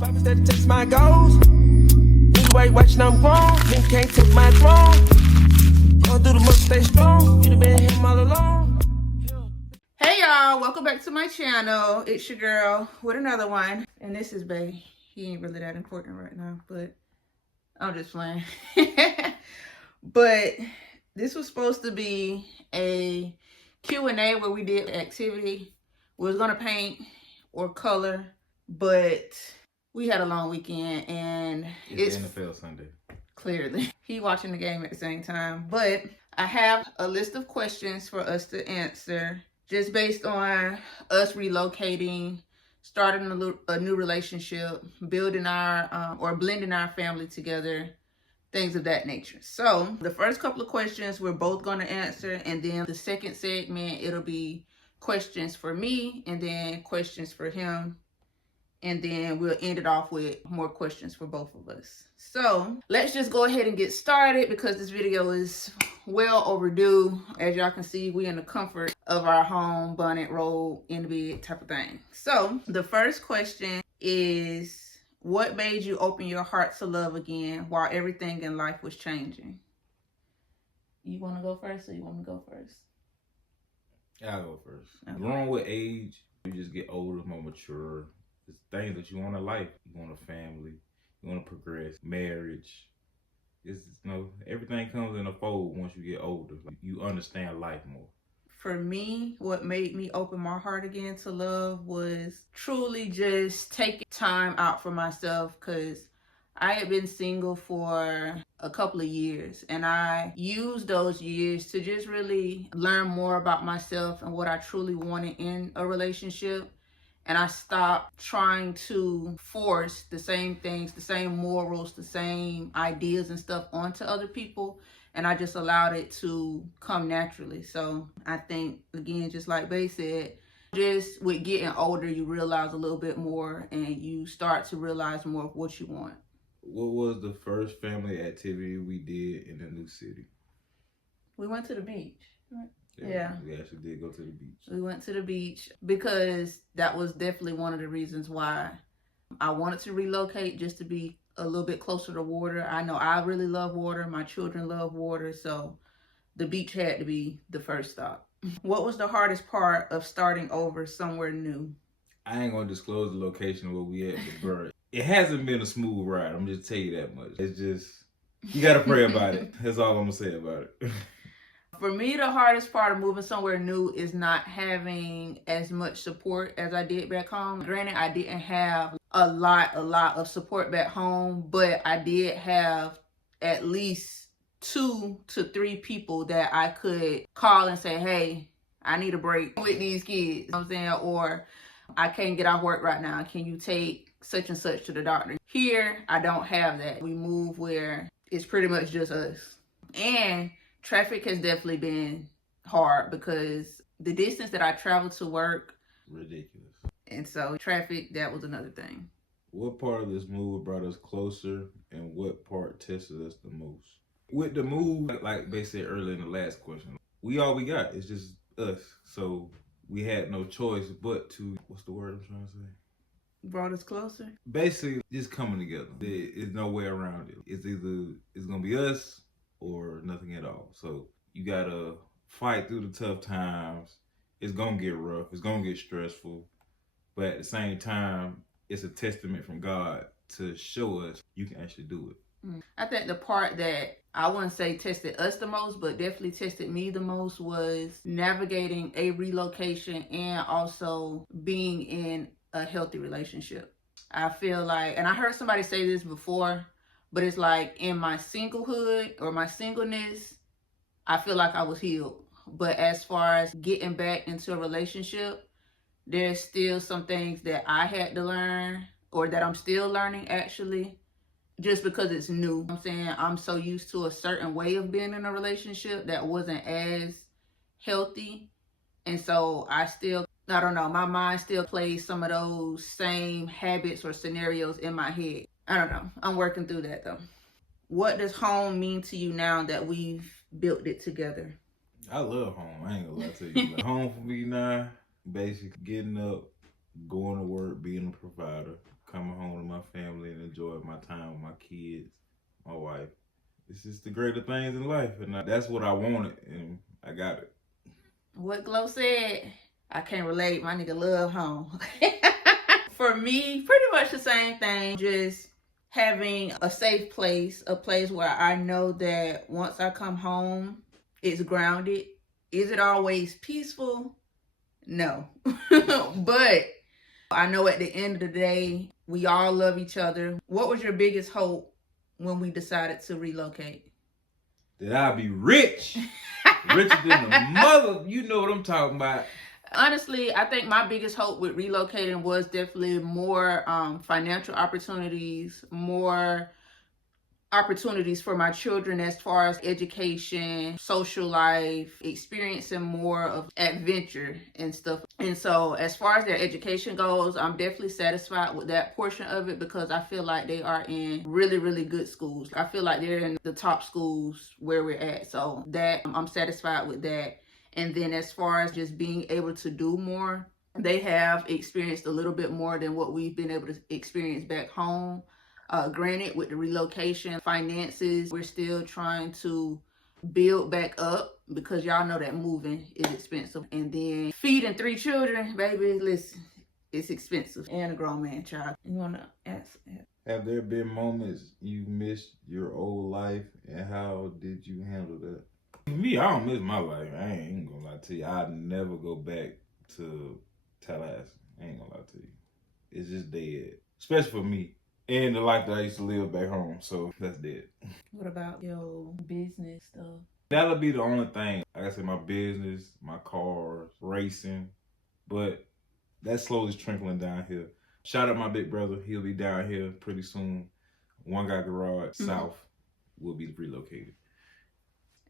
Promise that it takes my goals. Anyway, watching I'm grown. Then can't take my throne. Going through the most, stay strong. You'd have been him all along. Hey y'all, welcome back to my channel. It's your girl with another one. And this is Bay. He ain't really that important right now, but I'm just playing. But this was supposed to be a Q&A where we did activity. We was gonna paint or color, but we had a long weekend and it's NFL Sunday. Clearly. He watching the game at the same time. But I have a list of questions for us to answer just based on us relocating, starting a new relationship, building our or blending our family together, things of that nature. So the first couple of questions we're both going to answer, and then the second segment it'll be questions for me and then questions for him, and then we'll end it off with more questions for both of us. So let's just go ahead and get started because this video is well overdue. As y'all can see, we in the comfort of our home, bonnet, roll, in the bed type of thing. So the first question is, what made you open your heart to love again while everything in life was changing? You want to go first or you want me to go first? I'll go first. Okay. Growing with age, you just get older, more mature. It's things that you want in life. You want a family. You want to progress. Marriage. It's, everything comes in a fold once you get older. You understand life more. For me, what made me open my heart again to love was truly just taking time out for myself, because I had been single for a couple of years and I used those years to just really learn more about myself and what I truly wanted in a relationship. And I stopped trying to force the same things, the same morals, the same ideas and stuff onto other people. And I just allowed it to come naturally. So I think, again, just like Bay said, just with getting older, you realize a little bit more and you start to realize more of what you want. What was the first family activity we did in the new city? We went to the beach. Yeah. We actually did go to the beach. We went to the beach because that was definitely one of the reasons why I wanted to relocate, just to be a little bit closer to water. I know I really love water. My children love water. So the beach had to be the first stop. What was the hardest part of starting over somewhere new? I ain't going to disclose the location where we at, but bro, it hasn't been a smooth ride. I'm just tell you that much. It's just, you got to pray about it. That's all I'm going to say about it. For me, the hardest part of moving somewhere new is not having as much support as I did back home. Granted, I didn't have a lot of support back home, but I did have at least 2 to 3 people that I could call and say, hey, I need a break with these kids. You know what I'm saying? Or I can't get off work right now. Can you take such and such to the doctor? Here, I don't have that. We move where it's pretty much just us. And traffic has definitely been hard because the distance that I travel to work, ridiculous. And so traffic, that was another thing. What part of this move brought us closer and what part tested us the most? With the move, like they said earlier in the last question, we got. It's just us. So we had no choice but to, what's the word I'm trying to say? Brought us closer? Basically, just coming together. There's no way around it. It's going to be us or nothing at all. So you gotta fight through the tough times. It's gonna get rough. It's gonna get stressful. But at the same time, it's a testament from God to show us you can actually do it. I think the part that I wouldn't say tested us the most, but definitely tested me the most was navigating a relocation and also being in a healthy relationship. I feel like, and I heard somebody say this before, but it's like in my singlehood or my singleness, I feel like I was healed. But as far as getting back into a relationship, there's still some things that I had to learn, or that I'm still learning actually, just because it's new. I'm saying I'm so used to a certain way of being in a relationship that wasn't as healthy. And so I don't know, my mind still plays some of those same habits or scenarios in my head. I don't know. I'm working through that though. What does home mean to you now that we've built it together? I love home. I ain't gonna lie to you. Home for me now, basically getting up, going to work, being a provider, coming home to my family and enjoying my time with my kids, my wife. It's just the greater things in life, and that's what I wanted, and I got it. What Glow said, I can't relate. My nigga love home. For me, pretty much the same thing. Just having a safe place, a place where I know that once I come home, it's grounded. Is it always peaceful? No. But I know at the end of the day, we all love each other. What was your biggest hope when we decided to relocate? That I'd be rich. Richer than the mother. You know what I'm talking about. Honestly, I think my biggest hope with relocating was definitely more financial opportunities, more opportunities for my children as far as education, social life, experiencing more of adventure and stuff. And so as far as their education goes, I'm definitely satisfied with that portion of it because I feel like they are in really, really good schools. I feel like they're in the top schools where we're at. So that I'm satisfied with that. And then as far as just being able to do more, they have experienced a little bit more than what we've been able to experience back home. Granted, with the relocation finances, we're still trying to build back up because y'all know that moving is expensive. And then feeding 3 children, baby, listen, it's expensive. And a grown man child. You want to ask? Have there been moments you missed your old life, and how did you handle that? Me, I don't miss my life. I ain't gonna lie to you. I'd never go back to Tallahassee. I ain't gonna lie to you. It's just dead. Especially for me. And the life that I used to live back home. So that's dead. What about your business stuff? That'll be the only thing. Like I said, my business, my cars, racing. But that's slowly trickling down here. Shout out my big brother. He'll be down here pretty soon. One Guy Garage South will be relocated.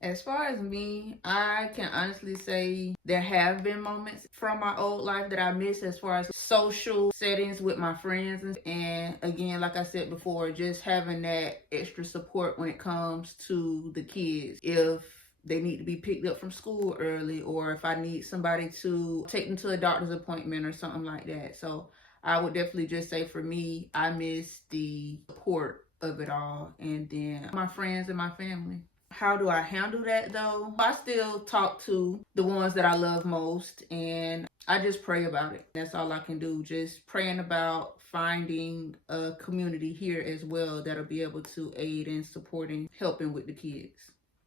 As far as me, I can honestly say there have been moments from my old life that I miss as far as social settings with my friends. And again, like I said before, just having that extra support when it comes to the kids. If they need to be picked up from school early, or if I need somebody to take them to a doctor's appointment or something like that. So I would definitely just say for me, I miss the support of it all. And then my friends and my family. How do I handle that though? I still talk to the ones that I love most, and I just pray about it. That's all I can do. Just praying about finding a community here as well that'll be able to aid in supporting, helping with the kids.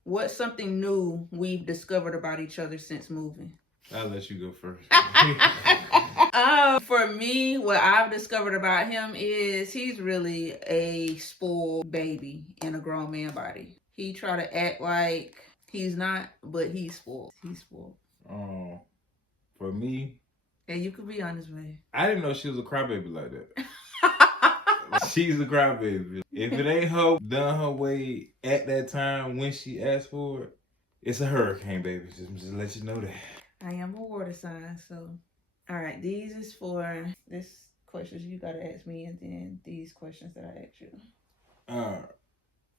What's something new we've discovered about each other since moving? I'll let you go first. For me, what I've discovered about him is he's really a spoiled baby in a grown man body. He try to act like he's not, but he's spoiled. He's spoiled. For me, and you could be honest, man. I didn't know she was a crybaby like that. She's a crybaby. If it ain't her done her way at that time when she asked for it, it's a hurricane, baby. Just let you know that. I am a water sign, so. All right, these is for this questions you gotta ask me, and then these questions that I asked you. All right.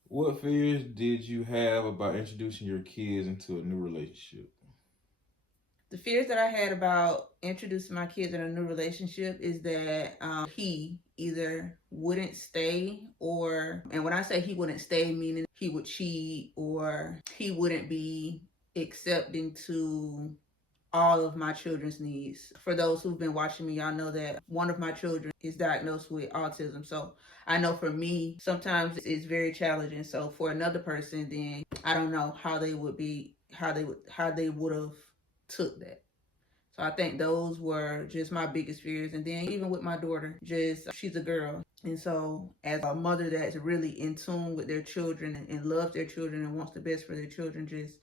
What fears did you have about introducing your kids into a new relationship? The fears that I had about introducing my kids in a new relationship is that he either wouldn't stay and when I say he wouldn't stay, meaning he would cheat or he wouldn't be accepting to all of my children's needs. For those who've been watching me, y'all know that one of my children is diagnosed with autism. So I know for me, sometimes it's very challenging. So for another person, then I don't know how they would have took that. So I think those were just my biggest fears. And then even with my daughter, she's a girl. And so as a mother that's really in tune with their children and loves their children and wants the best for their children, just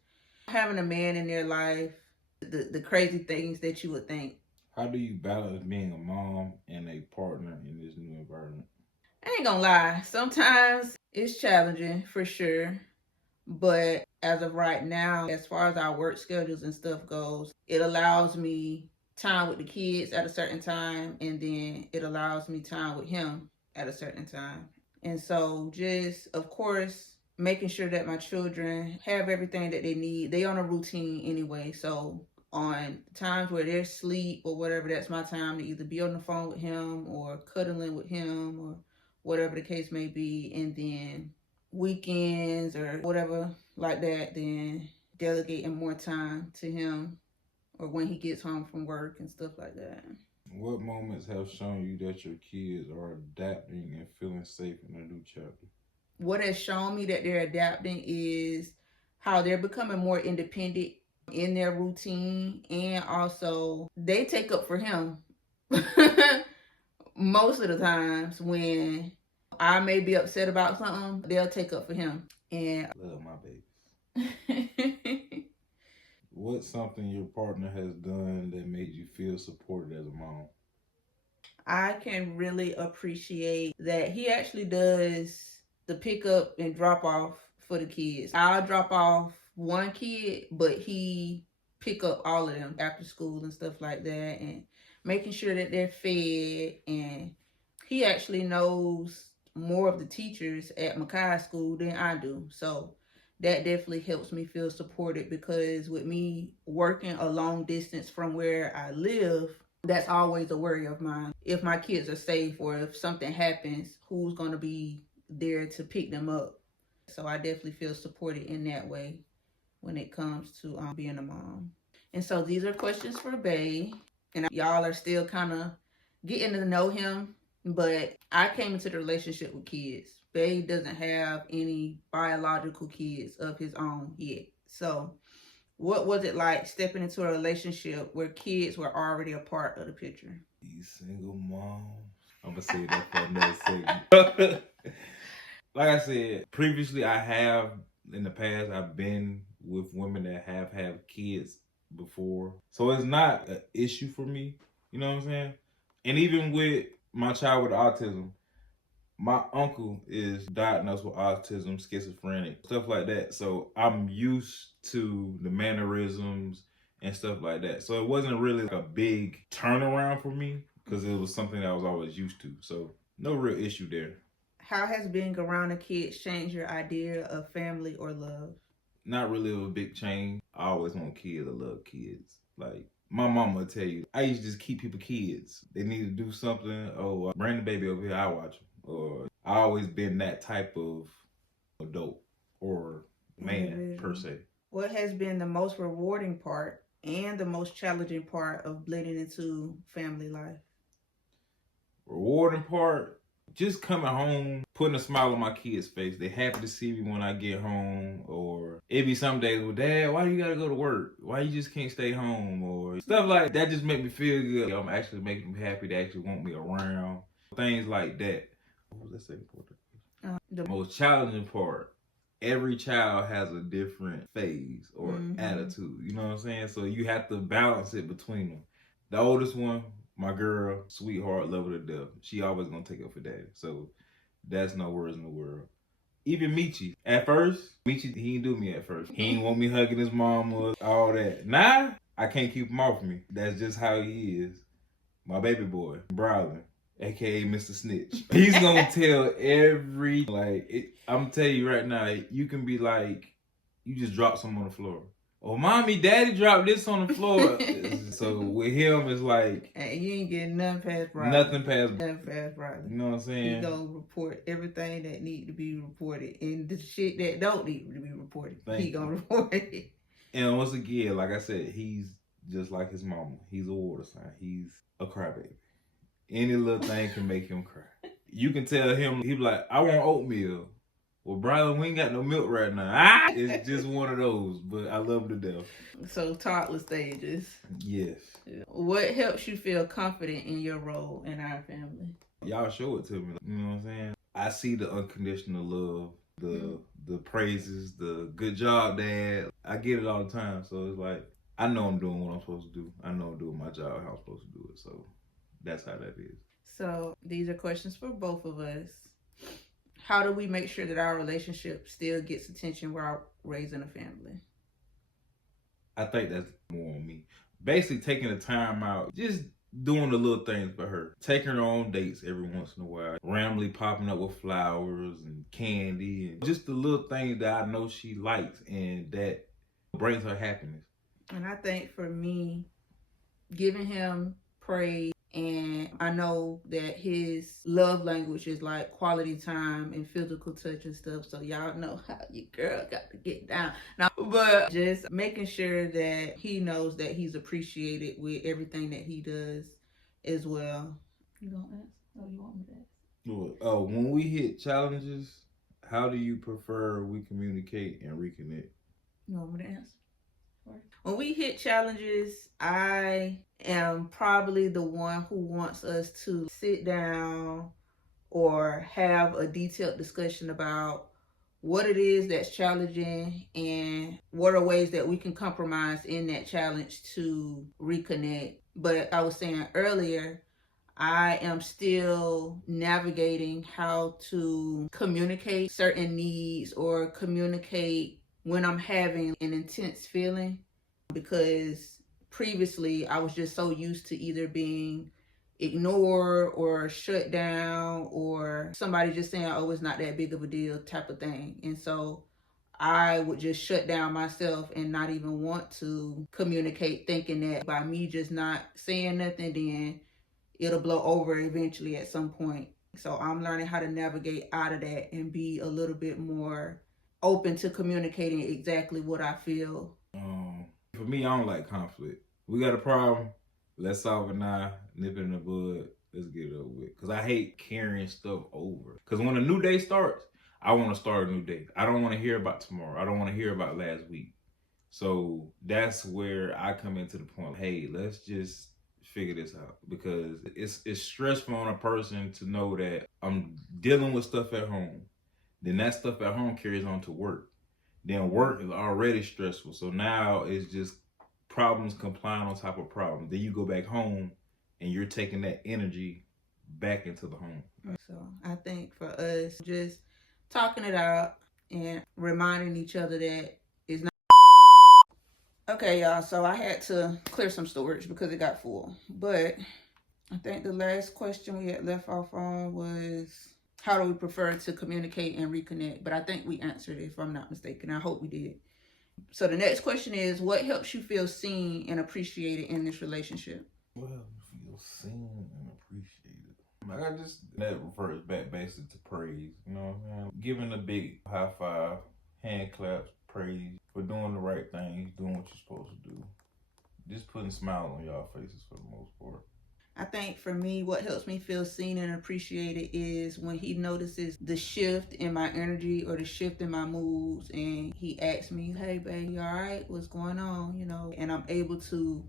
having a man in their life, the crazy things that you would think. How do you balance being a mom and a partner in this new environment? I ain't gonna lie. Sometimes it's challenging for sure. But as of right now, as far as our work schedules and stuff goes, it allows me time with the kids at a certain time, and then it allows me time with him at a certain time. And so just, of course, making sure that my children have everything that they need. They on a routine anyway, so On times where they're asleep or whatever, that's my time to either be on the phone with him or cuddling with him or whatever the case may be. And then weekends or whatever like that, then delegating more time to him or when he gets home from work and stuff like that. What moments have shown you that your kids are adapting and feeling safe in a new chapter? What has shown me that they're adapting is how they're becoming more independent in their routine, and also they take up for him. Most of the times when I may be upset about something, they'll take up for him. And Love my babies. What's something your partner has done that made you feel supported as a mom? I can really appreciate that he actually does the pick up and drop off for the kids. I'll drop off one kid, but he pick up all of them after school and stuff like that, and making sure that they're fed. And he actually knows more of the teachers at Mackay School than I do, so that definitely helps me feel supported, because with me working a long distance from where I live, that's always a worry of mine. If my kids are safe or if something happens, who's going to be there to pick them up? So I definitely feel supported in that way when it comes to being a mom. And so these are questions for Bay, and y'all are still kind of getting to know him, but I came into the relationship with kids. Bay doesn't have any biological kids of his own yet. So what was it like stepping into a relationship where kids were already a part of the picture? You single mom. I'm going to say that for another segment. Like I said, previously in the past, I've been with women that have had kids before. So it's not an issue for me. You know what I'm saying? And even with my child with autism, my uncle is diagnosed with autism, schizophrenic, stuff like that. So I'm used to the mannerisms and stuff like that. So it wasn't really a big turnaround for me, because it was something that I was always used to. So no real issue there. How has being around the kids changed your idea of family or love? Not really a big change. I always want kids. I love kids. Like, my mama will tell you, I used to just keep people kids. They need to do something. Oh, bring the baby over here, I watch them. Or I always been that type of adult or man, per se. What has been the most rewarding part and the most challenging part of blending into family life? Rewarding part, just coming home, putting a smile on my kids' face. They happy to see me when I get home. Or it be some days, well, Dad, why you gotta go to work? Why you just can't stay home? Or stuff like that just make me feel good. I'm actually making them happy. They actually want me around. Things like that. What was that second part? The most challenging part, every child has a different phase or attitude. You know what I'm saying? So you have to balance it between them. The oldest one, my girl, sweetheart, love her to death. She always gonna take up for daddy. So that's no worries in the world. Even Michi. At first, Michi, he didn't do me at first. He didn't want me hugging his mama, all that. Now, I can't keep him off me. That's just how he is. My baby boy, Brylan, aka Mr. Snitch. He's gonna tell I'm telling you right now, you can be like, you just drop something on the floor. Oh, mommy, daddy dropped this on the floor. So with him, it's like, and you ain't getting nothing past Brylan. Nothing past Brylan. You know what I'm saying? He gonna report everything that need to be reported, and the shit that don't need to be reported, he gonna report it. And once again, like I said, he's just like his mama. He's a water sign. He's a crybaby. Any little thing can make him cry. You can tell him, he be like, I want oatmeal. Well, Brylan, we ain't got no milk right now. It's just one of those, but I love him to death. So toddler stages. Yes. What helps you feel confident in your role in our family? Y'all show it to me. You know what I'm saying? I see the unconditional love, the praises, the good job, Dad. I get it all the time. So it's like, I know I'm doing what I'm supposed to do. I know I'm doing my job how I'm supposed to do it. So that's how that is. So these are questions for both of us. How do we make sure that our relationship still gets attention while raising a family? I think that's more on me. Basically taking the time out, just doing the little things for her. Taking her on dates every once in a while. Randomly popping up with flowers and candy. And just the little things that I know she likes and that brings her happiness. And I think for me, giving him praise, and I know that his love language is like quality time and physical touch and stuff. So y'all know how your girl got to get down. Now, but just making sure that he knows that he's appreciated with everything that he does as well. You gonna ask? Oh, you want me to ask? Oh, when we hit challenges, how do you prefer we communicate and reconnect? You want me to answer? When we hit challenges, I am probably the one who wants us to sit down or have a detailed discussion about what it is that's challenging and what are ways that we can compromise in that challenge to reconnect. But I was saying earlier, I am still navigating how to communicate certain needs or communicate when I'm having an intense feeling, because previously I was just so used to either being ignored or shut down or somebody just saying, oh, it's not that big of a deal type of thing. And so I would just shut down myself and not even want to communicate, thinking that by me just not saying nothing, then it'll blow over eventually at some point. So I'm learning how to navigate out of that and be a little bit more open to communicating exactly what I feel. For me, I don't like conflict. We got a problem, let's solve it now, nip it in the bud, let's get it over with. Because I hate carrying stuff over. Because when a new day starts, I want to start a new day. I don't want to hear about tomorrow. I don't want to hear about last week. So that's where I come into the point, hey, let's just figure this out. Because it's stressful on a person to know that I'm dealing with stuff at home. Then that stuff at home carries on to work. Then work is already stressful. So now it's just problems compound on top of problems. Then you go back home and you're taking that energy back into the home. So I think for us, just talking it out and reminding each other that it's not. Okay, y'all, so I had to clear some storage because it got full. But I think the last question we had left off on was, how do we prefer to communicate and reconnect? But I think we answered it, if I'm not mistaken. I hope we did. So the next question is, what helps you feel seen and appreciated in this relationship? Well, feel seen and appreciated. I just, that refers back basically to praise. You know what I'm saying? Giving a big high five, hand claps, praise for doing the right things, doing what you're supposed to do. Just putting a smile on y'all faces for the most part. I think for me, what helps me feel seen and appreciated is when he notices the shift in my energy or the shift in my moods, and he asks me, hey, babe, you all right? What's going on? You know, and I'm able to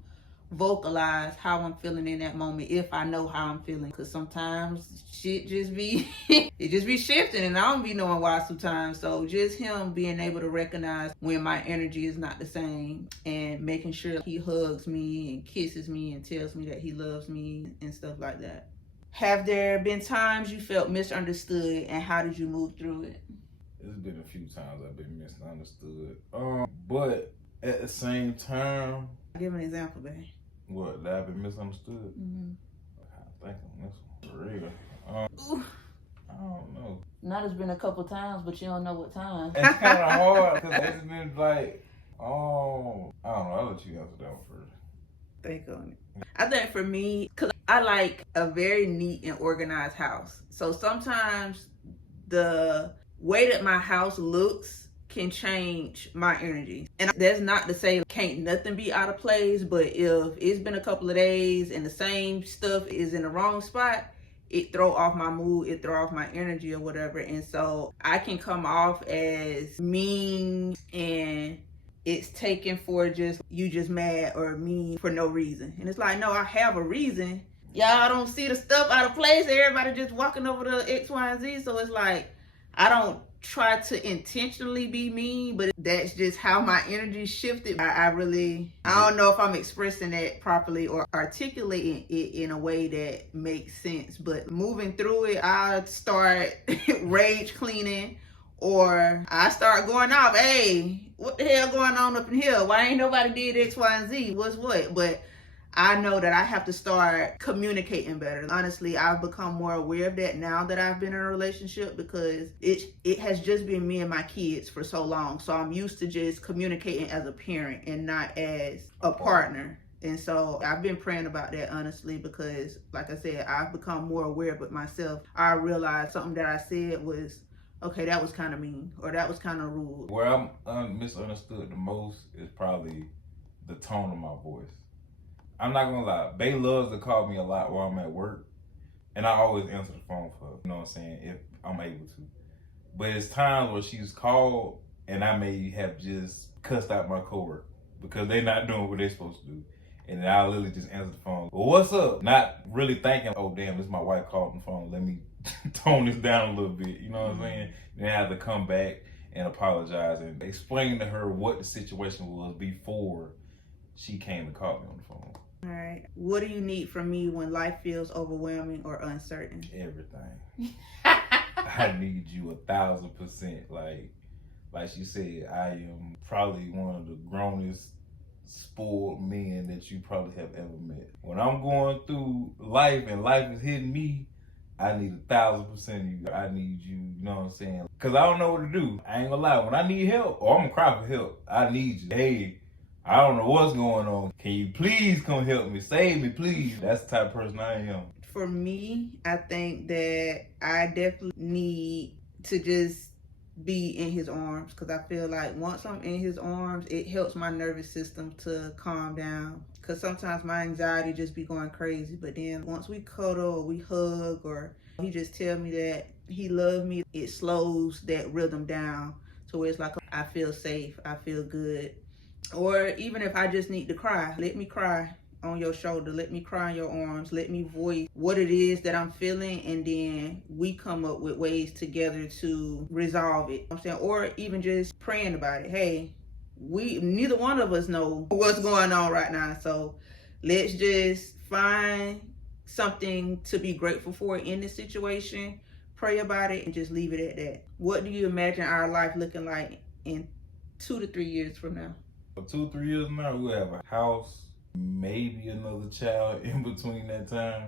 vocalize how I'm feeling in that moment if I know how I'm feeling. Because sometimes shit just be, it just be shifting and I don't be knowing why sometimes. So just him being able to recognize when my energy is not the same and making sure he hugs me and kisses me and tells me that he loves me and stuff like that. Have there been times you felt misunderstood, and how did you move through it? There's been a few times I've been misunderstood. But at the same time, give an example, babe. What, that I've been misunderstood? Mm-hmm. I think on this one, for real. I don't know. Now there's been a couple times, but you don't know what time. It's kind of hard, because it's been like, I don't know, I'll let you answer that one first. Think on it. I think for me, because I like a very neat and organized house. So sometimes the way that my house looks can change my energy. And that's not to say can't nothing be out of place, but if it's been a couple of days and the same stuff is in the wrong spot, it throw off my mood, it throw off my energy or whatever. And so I can come off as mean, and it's taken for just, you just mad or mean for no reason. And it's like, no, I have a reason. Y'all don't see the stuff out of place. Everybody just walking over the X, Y, and Z. So it's like, I don't try to intentionally be mean, but that's just how my energy shifted. I don't know if I'm expressing that properly or articulating it in a way that makes sense, but moving through it, I start rage cleaning, or I start going off, hey, what the hell going on up in here? Why ain't nobody did X, Y, and Z? What's what? But I know that I have to start communicating better. Honestly, I've become more aware of that now that I've been in a relationship, because it has just been me and my kids for so long. So I'm used to just communicating as a parent and not as a partner. And so I've been praying about that, honestly, because like I said, I've become more aware of it myself. I realized something that I said was, okay, that was kind of mean, or that was kind of rude. Where I'm misunderstood the most is probably the tone of my voice. I'm not gonna lie, Bae loves to call me a lot while I'm at work, and I always answer the phone for her, you know what I'm saying, if I'm able to. But it's times where she's called and I may have just cussed out my coworker because they're not doing what they're supposed to do. And then I'll literally just answer the phone. Well, what's up? Not really thinking, oh damn, this is my wife calling the phone. Let me tone this down a little bit, you know what I'm saying? Then I have to come back and apologize and explain to her what the situation was before she came to call me on the phone. All right. What do you need from me when life feels overwhelming or uncertain? Everything. I need you 1,000%. Like she said, I am probably one of the grownest, spoiled men that you probably have ever met. When I'm going through life and life is hitting me, I need 1,000% of you. I need you, you know what I'm saying? Because I don't know what to do. I ain't gonna lie. When I need help, or I'm gonna cry for help, I need you. Hey, I don't know what's going on. Can you please come help me? Save me, please. That's the type of person I am. For me, I think that I definitely need to just be in his arms, because I feel like once I'm in his arms, it helps my nervous system to calm down. Because sometimes my anxiety just be going crazy. But then once we cuddle or we hug or he just tell me that he loves me, it slows that rhythm down. So it's like I feel safe, I feel good. Or even if I just need to cry, let me cry on your shoulder, let me cry in your arms, let me voice what it is that I'm feeling, and then we come up with ways together to resolve it. I'm saying, or even just praying about it. Hey, neither one of us know what's going on right now, so let's just find something to be grateful for in this situation, pray about it, and just leave it at that. What do you imagine our life looking like in 2 to 3 years from now? For 2 or 3 years now, we'll have a house, maybe another child in between that time.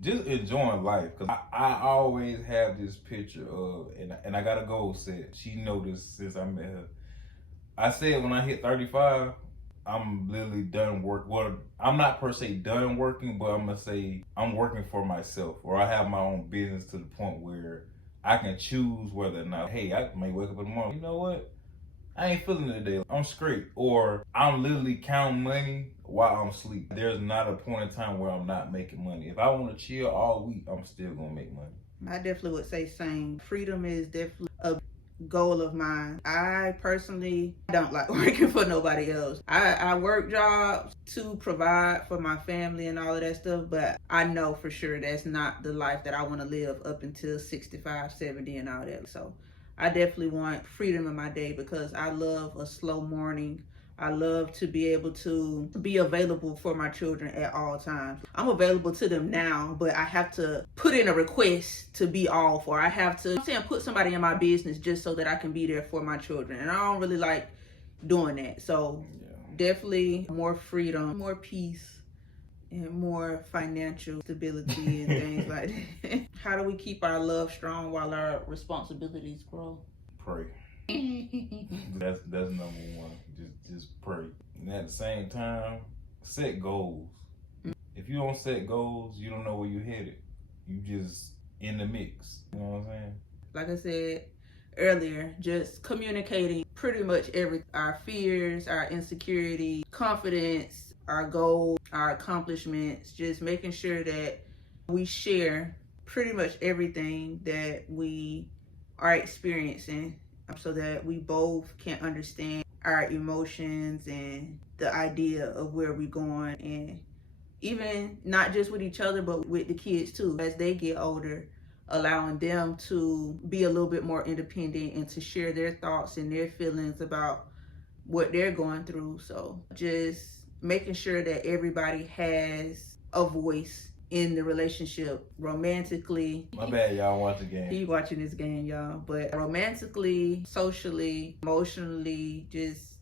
Just enjoying life, because I always have this picture of, and I got a goal set. She noticed since I met her. I said when I hit 35, I'm literally done work. Well, I'm not per se done working, but I'm gonna say I'm working for myself, or I have my own business to the point where I can choose whether or not, hey, I may wake up in the morning, you know what? I ain't feeling it today. I'm straight. Or I'm literally counting money while I'm asleep. There's not a point in time where I'm not making money. If I want to chill all week, I'm still going to make money. I definitely would say same. Freedom is definitely a goal of mine. I personally don't like working for nobody else. I work jobs to provide for my family and all of that stuff, but I know for sure that's not the life that I want to live up until 65, 70 and all that. So I definitely want freedom in my day, because I love a slow morning. I love to be able to be available for my children at all times. I'm available to them now, but I have to put in a request to be off, or I have to put somebody in my business just so that I can be there for my children. And I don't really like doing that. So definitely more freedom, more peace, and more financial stability and things like that. How do we keep our love strong while our responsibilities grow? Pray. That's number one. Just pray. And at the same time, set goals. If you don't set goals, you don't know where you're headed. You just in the mix. You know what I'm saying? Like I said earlier, just communicating pretty much our fears, our insecurity, confidence, our goals, our accomplishments, just making sure that we share pretty much everything that we are experiencing, so that we both can understand our emotions and the idea of where we're going, and even not just with each other, but with the kids too, as they get older, allowing them to be a little bit more independent and to share their thoughts and their feelings about what they're going through. So just making sure that everybody has a voice in the relationship, romantically. My bad, y'all watch the game. He watching this game, y'all. But romantically, socially, emotionally, just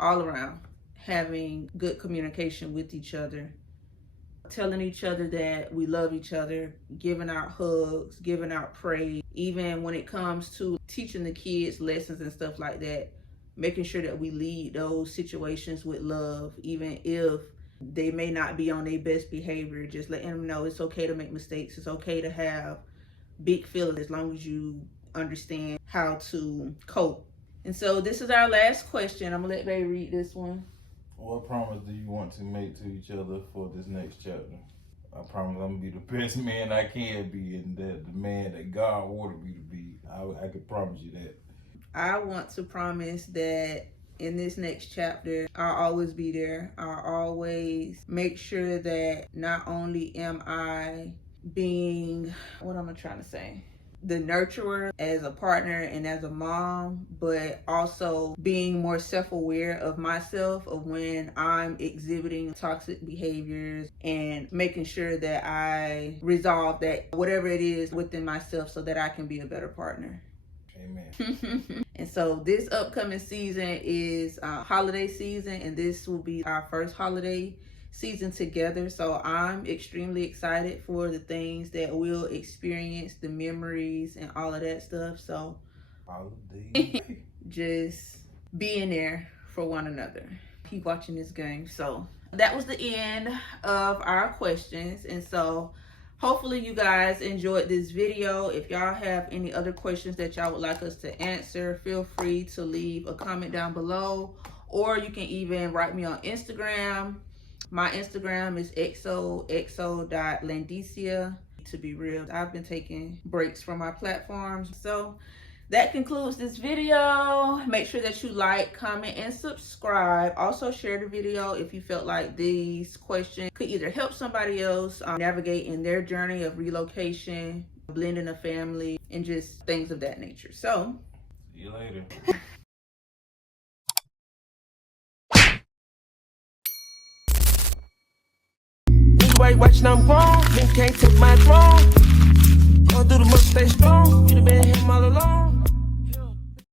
all around, having good communication with each other telling each other that we love each other, giving out hugs, giving out praise, even when it comes to teaching the kids lessons and stuff like that, making sure that we lead those situations with love, even if they may not be on their best behavior. Just letting them know it's okay to make mistakes. It's okay to have big feelings as long as you understand how to cope. And so this is our last question. I'm gonna let Bae read this one. What promise do you want to make to each other for this next chapter? I promise I'm gonna be the best man I can be, and that the man that God wanted me to be. I can promise you that. I want to promise that in this next chapter, I'll always be there. I'll always make sure that not only am I being, what am I trying to say? The nurturer as a partner and as a mom, but also being more self-aware of myself, of when I'm exhibiting toxic behaviors, and making sure that I resolve that, whatever it is within myself, so that I can be a better partner. Amen. And so this upcoming season is holiday season, and this will be our first holiday season together. So I'm extremely excited for the things that we'll experience, the memories and all of that stuff. So just being there for one another. Keep watching this game. So that was the end of our questions, and so hopefully you guys enjoyed this video. If y'all have any other questions that y'all would like us to answer, feel free to leave a comment down below, or you can even write me on Instagram. My Instagram is xo.landicia. To be real, I've been taking breaks from my platforms. So that concludes this video. Make sure that you like, comment, and subscribe. Also share the video if you felt like these questions could either help somebody else navigate in their journey of relocation, blending a family, and just things of that nature. So see you later. Weight watching, I'm grown. Nigga can't take my throne. Go through the most, stay strong. You done been here my